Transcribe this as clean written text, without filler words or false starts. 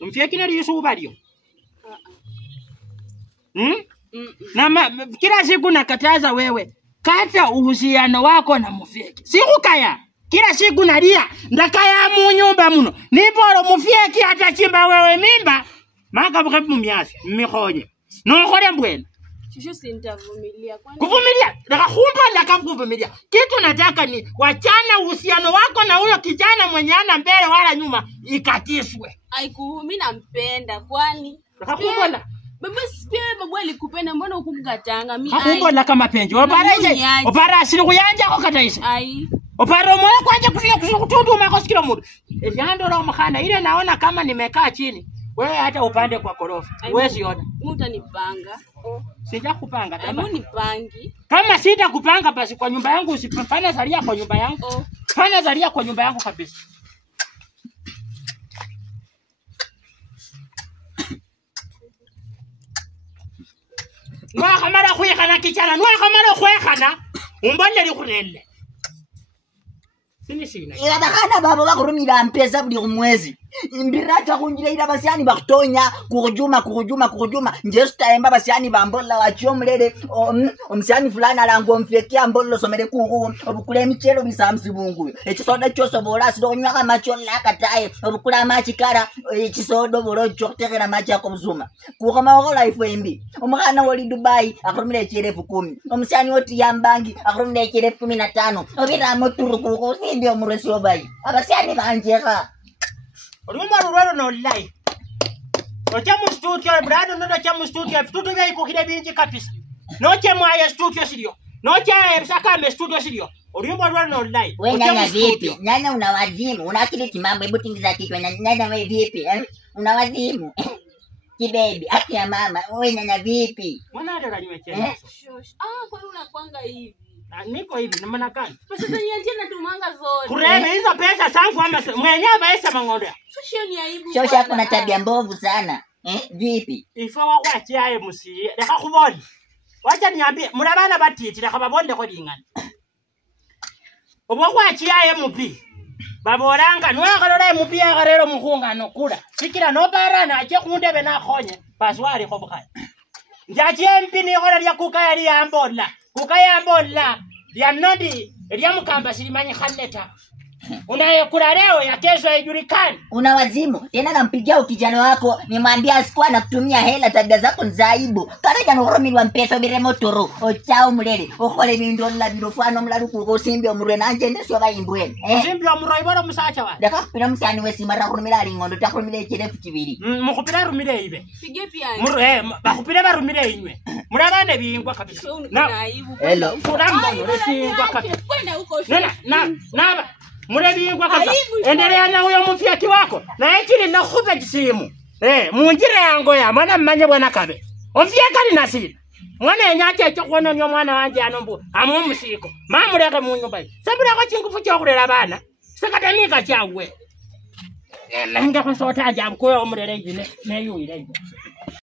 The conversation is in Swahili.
Mfyeki na lisu ubalio. Na kila siku nakataza wewe. Kata uhusiano wako na mfyeki. Sikukaya. Kila siku nalia ndakaya mu nyumba muno. Niboro mfyeki atachimba wewe mimba. Maka bukebu myasi mmikhonye. No khole mbwena. Shushu sintavumilia kwani. Kuvumilia. Ndaka kuvumilia. Kitu nataka ni wachana uhusiano wako na huyo kijana mwenye ana mbele wala nyuma ikatishwe. Mimi nampenda kwani. Ndakakumbona. Baba sipia babu alikupenda mbona ukumkatanga mimi. Hakumbona kama penzi. Opara asili kuyanja ko kataisa. Opara moyo kwanje kutundu kusikira mudu. Eliando la mkhana ile naona kama nimekaa chini. Wewe hata upande kwa korofi. Wewe siona. Utanipanga. Sijakupanga kama. Unipangi. Kama sitakupanga basi kwa nyumba yangu usifanye zalia kwa nyumba yangu. Fanya zalia kwa nyumba yangu kabisa. Nwa kamara khuyekana kichana, nwa kamara khuyekana. Umbonde likhurelle. Sinishina. Ila bakana babo bakurumira mpesa buli kumwezi. Imbirata kunjira ila basiani bakutonya kujuma nje sitaemba basiani bambola wachomlele omsiani fulana alango mfekia mbolo somere kuku obukule michelo bisamsi bungu ekisoda choso bola sidonywa kama cholla kataye obukula machikara ekisodo bolo chokutekera machi akomzuma kukoma okola ifembi omukana wali Dubai akurumira ekirefu 10 omsiani oti yambangi akurumira ekirefu 15 obira moturu kuko sindi omuresi obai abasiani banjeka Olumba rurero no live. Ochamu studio brado no chamu studio studio ya ikukire binji kabisa. No chemu aya studio silio. No cha saka me studio silio. Olumba rurero no live. Wewe nyanya vipi? Nyanya unawazimu. Una akili timamu hebu tingiza kichwa nyanya wewe vipi? Unawazimu. Kibebi, aki ya mama. Wewe nyanya vipi? Mwana ndio aliwecheza. Kwa nini unakwanga hivi? Niko hivi na maana gani? Pesa zenyewe natumanga zote. Kureme hizo pesa zangu ama mwenyewe baesa mangondo. Sio ni aibu. Shosha kuna tabia mbovu sana. Vipi? Ifa wakwachiaye musiye. Leka kubona. Wacha niambie murabana batiti leka babonde ko lingana. Obokwachiaye mupi. Baboranga nwakalole mupi yakarero mukhungano kula. Sikira no barana ache kundebe na khonye. Paswari ko bukhaya. Njache mpini kola lya kukaya liyambola. Kukaya mbola ya nodi ya mkamba silimanye khaneta. Unayekula leo ya kesho haijulikani. Unawazimu. Tena nampigia ukijana wako nimwambia asikuwa nakutumia hela tabia zako nzaibu. Karaja nurumirwa mpesa bire motoro. Ochao mulele. Okhole bindo la birofano mlalu kuko simbi omurwe nanje ndesyo bayimbwene. Simbi omurwe iboro musacha wa. Daka pina msani we simara kurumira lingondo takurumira ekirefu kibiri. Mukupira rumire ibe. Sige pia. Murwe bakupira barumire inywe. Murabane bingwa kabisa. Hello. Kurambo resingwa kabisa. Kwenda huko. Na Murebingwa kabisa. Endelea na huyo mfyaki wako. Na ekiri nakhupa kisimu. Munjira yango ya mwana mmanye bwana kabe. Omfyaka ni nasina. Mwana yenyache cyo kona nyo mwana wanje anombu. Amu musiko. Mamureke mu nyumba. Sabira ko chingufu cyo kurera bana. Sakatanika chawe. Nanga ko sota ajabu ko omurere ine. Ne yuire.